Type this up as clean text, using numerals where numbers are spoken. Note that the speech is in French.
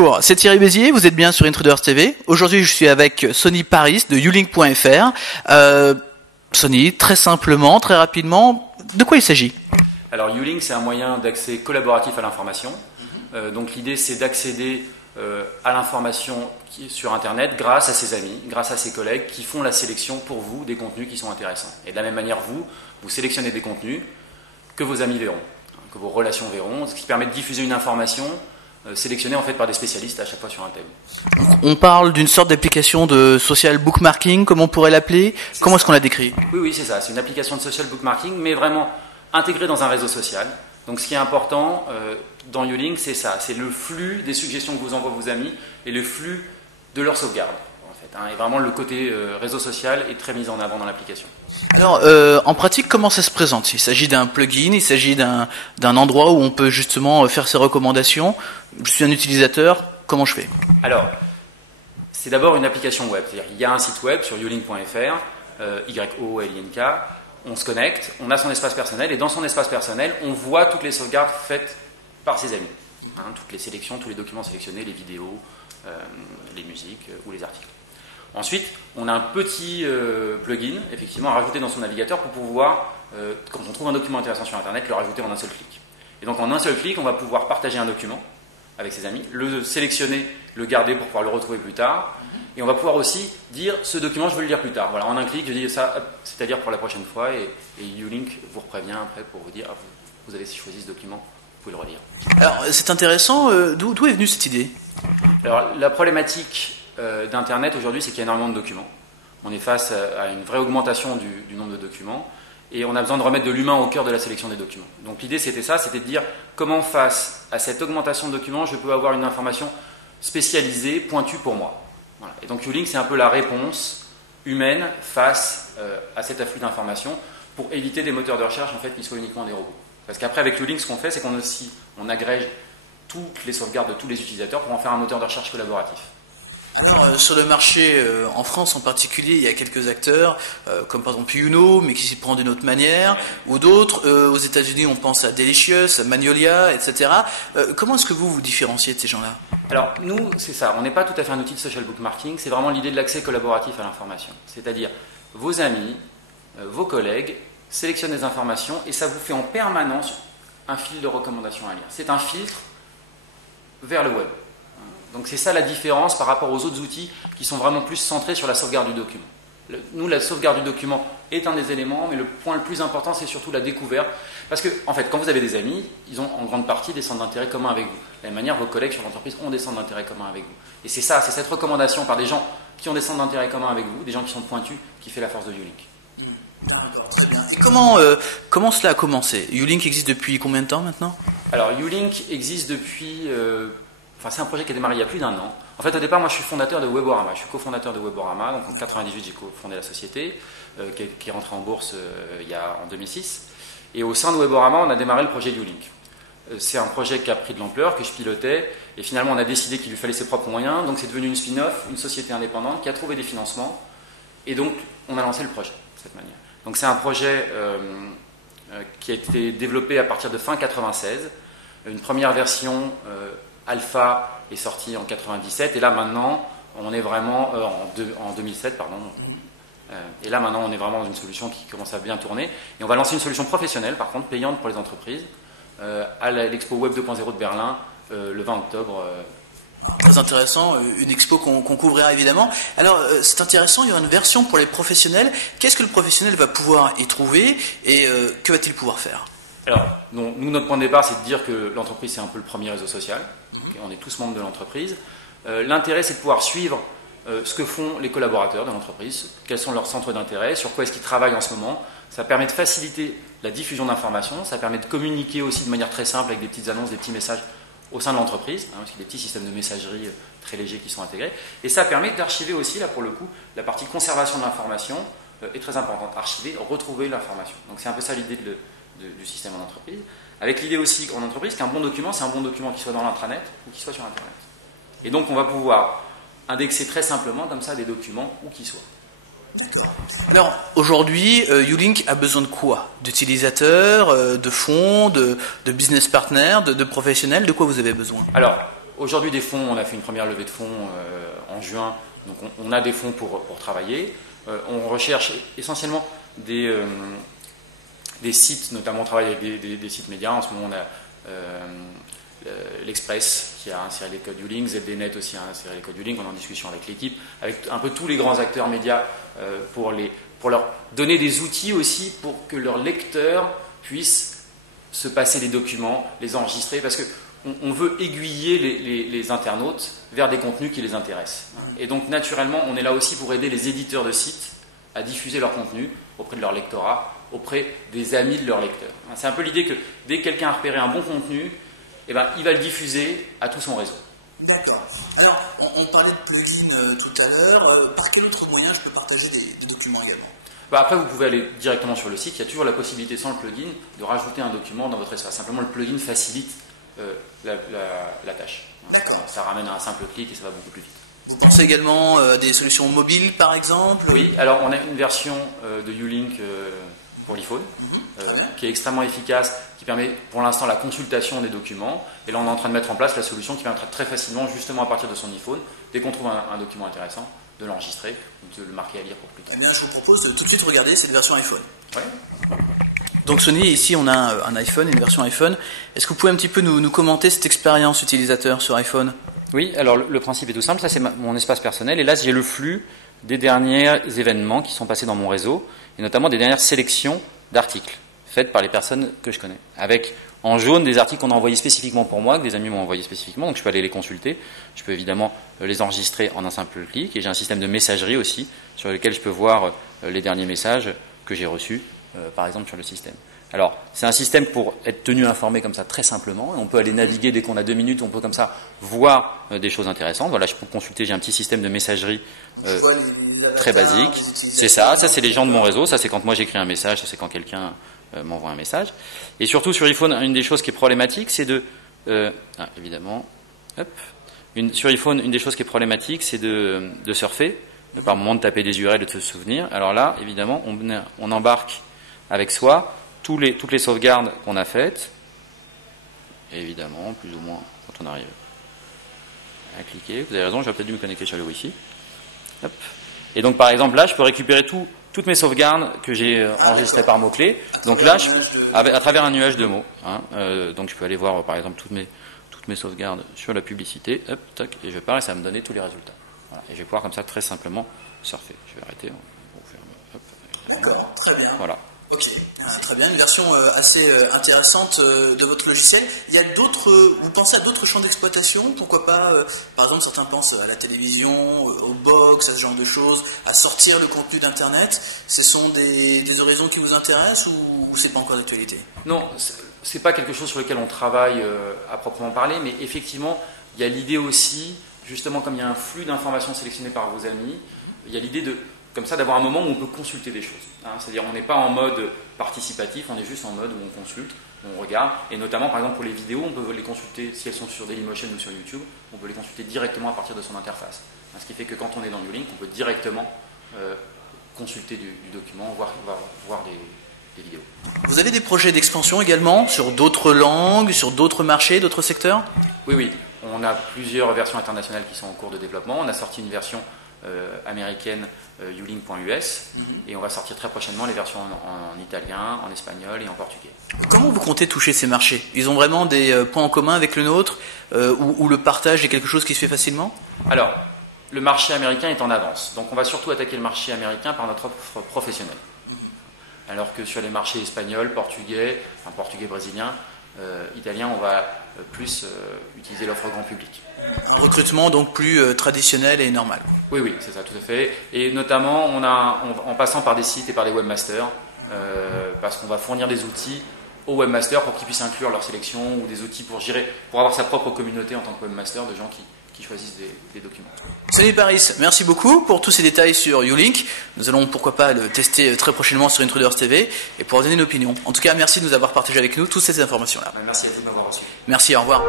Bonjour, c'est Thierry Bézier, vous êtes bien sur Intruders TV. Aujourd'hui, je suis avec Sonny Paris de ulink.fr. Sonny, très simplement, très rapidement, de quoi il s'agit? Alors Ulink, c'est un moyen d'accès collaboratif à l'information. Donc l'idée, c'est d'accéder à l'information sur Internet grâce à ses amis, grâce à ses collègues qui font la sélection pour vous des contenus qui sont intéressants. Et de la même manière, vous sélectionnez des contenus que vos amis verront, que vos relations verront, ce qui permet de diffuser une information sélectionnée en fait par des spécialistes à chaque fois sur un thème. On parle d'une sorte d'application de social bookmarking, comme on pourrait l'appeler. Comment est-ce qu'on la décrit? Oui, c'est ça. C'est une application de social bookmarking, mais vraiment intégrée dans un réseau social. Donc ce qui est important dans Ulink, c'est ça, c'est le flux des suggestions que vous envoient vos amis et le flux de leur sauvegarde. En fait, et vraiment le côté réseau social est très mis en avant dans l'application. Alors, en pratique, comment ça se présente? Il s'agit d'un plugin, il s'agit d'un endroit où on peut justement faire ses recommandations. Je suis un utilisateur, comment je fais? Alors, c'est d'abord une application web. C'est-à-dire il y a un site web sur ulink.fr, YOLINK. On se connecte, on a son espace personnel, et dans son espace personnel, on voit toutes les sauvegardes faites par ses amis. Toutes les sélections, tous les documents sélectionnés, les vidéos, les musiques ou les articles. Ensuite, on a un petit plugin, effectivement, à rajouter dans son navigateur pour pouvoir, quand on trouve un document intéressant sur Internet, le rajouter en un seul clic. Et donc en un seul clic, on va pouvoir partager un document avec ses amis, le sélectionner, le garder pour pouvoir le retrouver plus tard. Et on va pouvoir aussi dire ce document, je veux le lire plus tard. Voilà, en un clic, je dis ça, c'est-à-dire pour la prochaine fois, et Ulink vous prévient après pour vous dire vous avez choisi ce document, vous pouvez le relire. Alors, c'est intéressant. D'où est venue cette idée? Alors, la problématique d'Internet aujourd'hui, c'est qu'il y a énormément de documents. On est face à une vraie augmentation du nombre de documents, et on a besoin de remettre de l'humain au cœur de la sélection des documents. Donc l'idée, c'était ça, c'était de dire comment face à cette augmentation de documents, je peux avoir une information spécialisée, pointue pour moi. Voilà. Et donc Ulink, c'est un peu la réponse humaine face à cet afflux d'informations pour éviter des moteurs de recherche en fait, qui soient uniquement des robots. Parce qu'après, avec Ulink, ce qu'on fait, c'est qu'on agrège toutes les sauvegardes de tous les utilisateurs pour en faire un moteur de recherche collaboratif. Alors, sur le marché, en France en particulier, il y a quelques acteurs, comme par exemple Youno, mais qui s'y prend d'une autre manière, ou d'autres. Aux États-Unis, on pense à Delicious, à Magnolia, etc. Comment est-ce que vous vous différenciez de ces gens-là? Alors, nous, c'est ça. On n'est pas tout à fait un outil de social bookmarking. C'est vraiment l'idée de l'accès collaboratif à l'information. C'est-à-dire, vos amis, vos collègues sélectionnent des informations et ça vous fait en permanence un fil de recommandations à lire. C'est un filtre vers le web. Donc c'est ça la différence par rapport aux autres outils qui sont vraiment plus centrés sur la sauvegarde du document. Nous, la sauvegarde du document est un des éléments, mais le point le plus important, c'est surtout la découverte. Parce que, en fait, quand vous avez des amis, ils ont en grande partie des centres d'intérêt communs avec vous. De la même manière, vos collègues sur l'entreprise ont des centres d'intérêt communs avec vous. Et c'est ça, c'est cette recommandation par des gens qui ont des centres d'intérêt communs avec vous, des gens qui sont pointus, qui fait la force de Ulink. D'accord, très bien. Et comment cela a commencé? Ulink existe depuis combien de temps maintenant? Alors, Ulink existe depuis... c'est un projet qui a démarré il y a plus d'1 an. En fait, au départ, moi, je suis fondateur de Weborama. Je suis cofondateur de Weborama. Donc, en 1998, j'ai cofondé la société qui est rentrée en bourse en 2006. Et au sein de Weborama, on a démarré le projet Ulink. C'est un projet qui a pris de l'ampleur, que je pilotais. Et finalement, on a décidé qu'il lui fallait ses propres moyens. Donc, c'est devenu une spin-off, une société indépendante qui a trouvé des financements. Et donc, on a lancé le projet de cette manière. Donc, c'est un projet qui a été développé à partir de fin 1996. Une première version... Alpha est sorti en 97 et là maintenant on est vraiment en 2007 pardon. Et là maintenant on est vraiment dans une solution qui commence à bien tourner et on va lancer une solution professionnelle par contre payante pour les entreprises à l'expo Web 2.0 de Berlin le 20 octobre. Très intéressant, une expo qu'on couvrira évidemment. Alors c'est intéressant, il y aura une version pour les professionnels. Qu'est-ce que le professionnel va pouvoir y trouver et que va-t-il pouvoir faire? Alors nous notre point de départ c'est de dire que l'entreprise c'est un peu le premier réseau social. On est tous membres de l'entreprise. L'intérêt, c'est de pouvoir suivre ce que font les collaborateurs de l'entreprise, quels sont leurs centres d'intérêt, sur quoi est-ce qu'ils travaillent en ce moment. Ça permet de faciliter la diffusion d'informations, ça permet de communiquer aussi de manière très simple avec des petites annonces, des petits messages au sein de l'entreprise, parce qu'il y a des petits systèmes de messagerie très légers qui sont intégrés. Et ça permet d'archiver aussi, là pour le coup, la partie conservation de l'information est très importante. Archiver, retrouver l'information. Donc c'est un peu ça l'idée du système en entreprise. Avec l'idée aussi en entreprise qu'un bon document, c'est un bon document qui soit dans l'intranet ou qui soit sur Internet. Et donc on va pouvoir indexer très simplement comme ça des documents où qu'ils soient. Alors aujourd'hui, Ulink a besoin de quoi? D'utilisateurs, de fonds, de business partners, de professionnels? De quoi vous avez besoin? Alors aujourd'hui des fonds, on a fait une première levée de fonds en juin, donc on a des fonds pour travailler. On recherche essentiellement des sites, notamment on travaille avec des sites médias. En ce moment, on a l'Express qui a inséré les codes Ulink, ZDNet aussi a inséré les codes Ulink. On est en discussion avec l'équipe, avec un peu tous les grands acteurs médias pour leur donner des outils aussi pour que leurs lecteurs puissent se passer les documents, les enregistrer, parce qu'on veut aiguiller les internautes vers des contenus qui les intéressent. Et donc naturellement, on est là aussi pour aider les éditeurs de sites à diffuser leur contenu auprès de leur lectorat, auprès des amis de leurs lecteurs. C'est un peu l'idée que dès que quelqu'un a repéré un bon contenu, eh ben, il va le diffuser à tout son réseau. D'accord. Alors, on parlait de plugin tout à l'heure. Par quel autre moyen je peux partager des documents également? Après, vous pouvez aller directement sur le site. Il y a toujours la possibilité, sans le plugin, de rajouter un document dans votre espace. Simplement, le plugin facilite la tâche. D'accord. Ça ramène à un simple clic et ça va beaucoup plus vite. Vous pensez également à des solutions mobiles, par exemple? Oui, alors on a une version de Ulink pour l'iPhone, qui est extrêmement efficace, qui permet pour l'instant la consultation des documents. Et là, on est en train de mettre en place la solution qui permettra très facilement, justement à partir de son iPhone, dès qu'on trouve un document intéressant, de l'enregistrer ou de le marquer à lire pour plus tard. Eh bien, je vous propose de tout de suite regarder cette version iPhone. Ouais. Donc Sony, ici on a un iPhone, une version iPhone. Est-ce que vous pouvez un petit peu nous commenter cette expérience utilisateur sur iPhone? Oui, alors le principe est tout simple, ça c'est mon espace personnel, et là j'ai le flux des derniers événements qui sont passés dans mon réseau, et notamment des dernières sélections d'articles faites par les personnes que je connais, avec en jaune des articles qu'on a envoyés spécifiquement pour moi, que des amis m'ont envoyés spécifiquement, donc je peux aller les consulter, je peux évidemment les enregistrer en un simple clic, et j'ai un système de messagerie aussi, sur lequel je peux voir les derniers messages que j'ai reçus, par exemple sur le système. Alors, c'est un système pour être tenu informé comme ça très simplement. On peut aller naviguer dès qu'on a 2 minutes, on peut comme ça voir des choses intéressantes. Voilà, je peux consulter, j'ai un petit système de messagerie très basique. C'est ça c'est les gens de mon réseau, ça c'est quand moi j'écris un message, ça c'est quand quelqu'un m'envoie un message. Et surtout sur iPhone, une des choses qui est problématique, c'est de... évidemment, sur iPhone, une des choses qui est problématique, c'est de surfer, par moment de taper des URL et de se souvenir. Alors là, évidemment, on embarque avec soi toutes les sauvegardes qu'on a faites, et évidemment, plus ou moins, quand on arrive à cliquer, vous avez raison, j'aurais peut-être dû me connecter sur le Wi-Fi. Hop. Et donc, par exemple, là, je peux récupérer toutes mes sauvegardes que j'ai enregistrées par mots-clés. Donc là, à travers un nuage de mots. Donc, je peux aller voir, par exemple, toutes mes sauvegardes sur la publicité, hop, tac, et je pars et ça va me donner tous les résultats. Voilà. Et je vais pouvoir, comme ça, très simplement surfer. Je vais arrêter. D'accord, très bien. Voilà. Ok, très bien, une version assez intéressante de votre logiciel. Il y a d'autres, vous pensez à d'autres champs d'exploitation? Pourquoi pas, par exemple, certains pensent à la télévision, au box, à ce genre de choses, à sortir le contenu d'Internet. Ce sont des horizons qui vous intéressent ou c'est pas encore d'actualité? Non, c'est pas quelque chose sur lequel on travaille à proprement parler, mais effectivement, il y a l'idée aussi, justement, comme il y a un flux d'informations sélectionnées par vos amis, il y a l'idée comme ça, d'avoir un moment où on peut consulter des choses. C'est-à-dire, on n'est pas en mode participatif, on est juste en mode où on consulte, on regarde, et notamment, par exemple, pour les vidéos, on peut les consulter, si elles sont sur Dailymotion ou sur YouTube, on peut les consulter directement à partir de son interface. Ce qui fait que quand on est dans Ulink, on peut directement consulter du document, voir des vidéos. Vous avez des projets d'expansion également, sur d'autres langues, sur d'autres marchés, d'autres secteurs? Oui. On a plusieurs versions internationales qui sont en cours de développement. On a sorti une version américaine ulink.us et on va sortir très prochainement les versions en italien, en espagnol et en portugais. Comment vous comptez toucher ces marchés? Ils ont vraiment des points en commun avec le nôtre ou le partage est quelque chose qui se fait facilement? Alors, le marché américain est en avance, donc on va surtout attaquer le marché américain par notre offre professionnelle. Alors que sur les marchés espagnols, portugais, brésilien, italien, on va plus utiliser l'offre grand public. Un recrutement donc plus traditionnel et normal. Oui, c'est ça, tout à fait. Et notamment, en passant par des sites et par des webmasters, parce qu'on va fournir des outils aux webmasters pour qu'ils puissent inclure leur sélection ou des outils pour avoir sa propre communauté en tant que webmaster de gens qui choisissent des documents. Sony Paris, merci beaucoup pour tous ces détails sur Ulink. Nous allons pourquoi pas le tester très prochainement sur Intruders TV et pour donner une opinion. En tout cas, merci de nous avoir partagé avec nous toutes ces informations-là. Merci à vous de m'avoir reçu. Merci, au revoir.